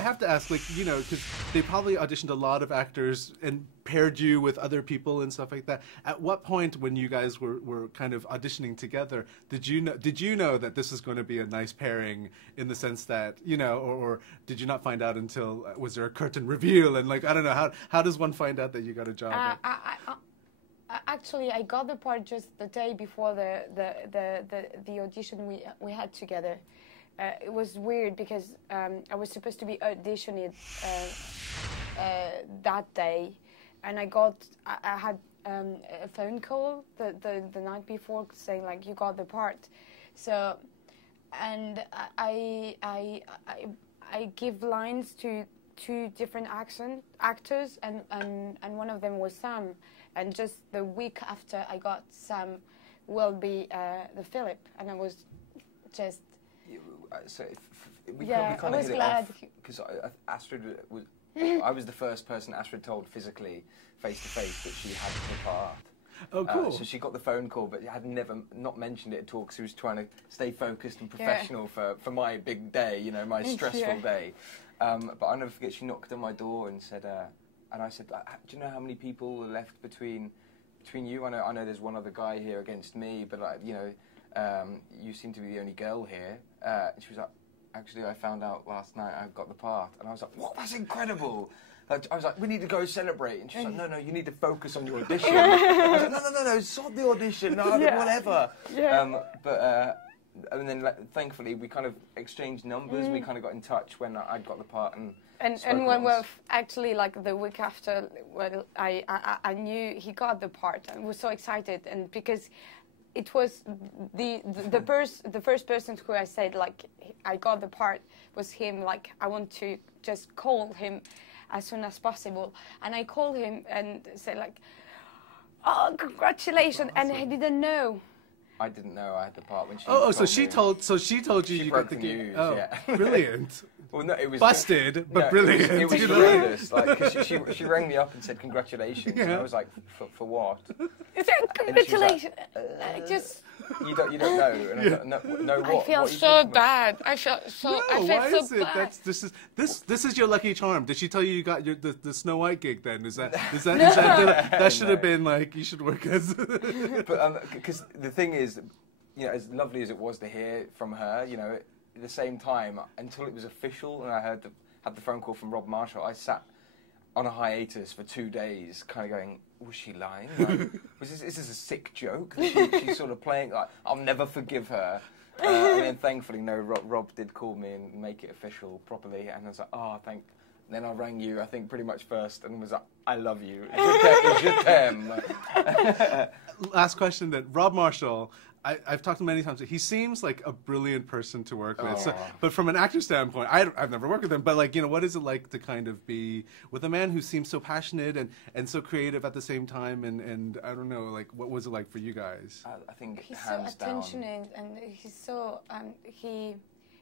I have to ask, like, you know, because they probably auditioned a lot of actors and paired you with other people and stuff like that. At what point, when you guys were kind of auditioning together, did you know that this is going to be a nice pairing, in the sense that, you know, or did you not find out until, was there a curtain reveal, and, like, I don't know, how does one find out that you got a job? Actually, I got the part just the day before the audition we had together. It was weird because I was supposed to be auditioning that day, and I had a phone call the night before saying, like, you got the part. So, and I give lines to two different actors, and one of them was Sam. And just the week after I got Sam will be the Philip, and I was just... So we I was glad. Because Astrid was... I was the first person Astrid told physically, face-to-face, that she had the part. Oh, cool. So she got the phone call, but had not mentioned it at all, because she was trying to stay focused and professional for my big day, you know, my stressful day. But I'll never forget, she knocked on my door and said... and I said, do you know how many people are left between you? I know there's one other guy here against me, but, like, you know, you seem to be the only girl here. And she was like, actually, I found out last night I've got the part. And I was like, what? That's incredible. I was like, we need to go celebrate. And she's like, no, you need to focus on your audition. I was like, no, sod the audition, whatever. Yeah. And then, thankfully, we kind of exchanged numbers. We kind of got in touch when I'd got the part. And when actually, like, the week after, well, I knew he got the part, and was so excited, and because it was the first person who I said, like, I got the part was him. Like, I want to just call him as soon as possible, and I called him and said, like, oh, congratulations, and he didn't know. I didn't know I had the part when she. So she told you you got the news. Oh, yeah. Brilliant. Well, no, it was busted, but brilliant. It was horrendous. Like, cause she rang me up and said congratulations, and I was like, for what? Congratulations. Like, just you don't know. And I was like, no, what? I feel so bad. I felt so. No, I felt why so is it? bad. This is your lucky charm. Did she tell you got the Snow White gig? Then that should have been like, you should work as. But because the thing is, you know, as lovely as it was to hear from her, you know, at the same time, until it was official and I had the phone call from Rob Marshall, I sat on a hiatus for 2 days, kind of going, was she lying? Like, is this a sick joke that she's sort of playing? Like, I'll never forgive her. And then thankfully, no, Rob did call me and make it official properly, and I was like, oh, thank. Then I rang you, I think, pretty much first, and was like, I love you. Je t'aime. Last question then. Rob Marshall, I've talked to him many times. He seems like a brilliant person to work with. So, but from an actor standpoint, I've never worked with him. But, like, you know, what is it like to kind of be with a man who seems so passionate and so creative at the same time? And I don't know, like, what was it like for you guys? I think he's so attentionate, and he's so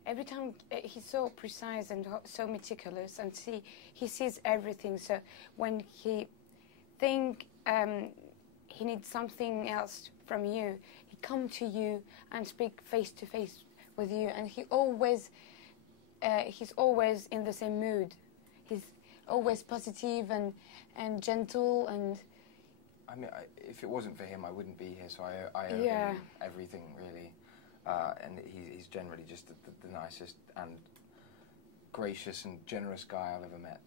every time he's so precise and so meticulous, and he sees everything. So when he think he needs something else from you, he come to you and speak face to face with you, and he's always in the same mood. He's always positive and gentle, and I mean, if it wasn't for him, I wouldn't be here. So I owe him everything, really. And he's generally just the nicest and gracious and generous guy I've ever met.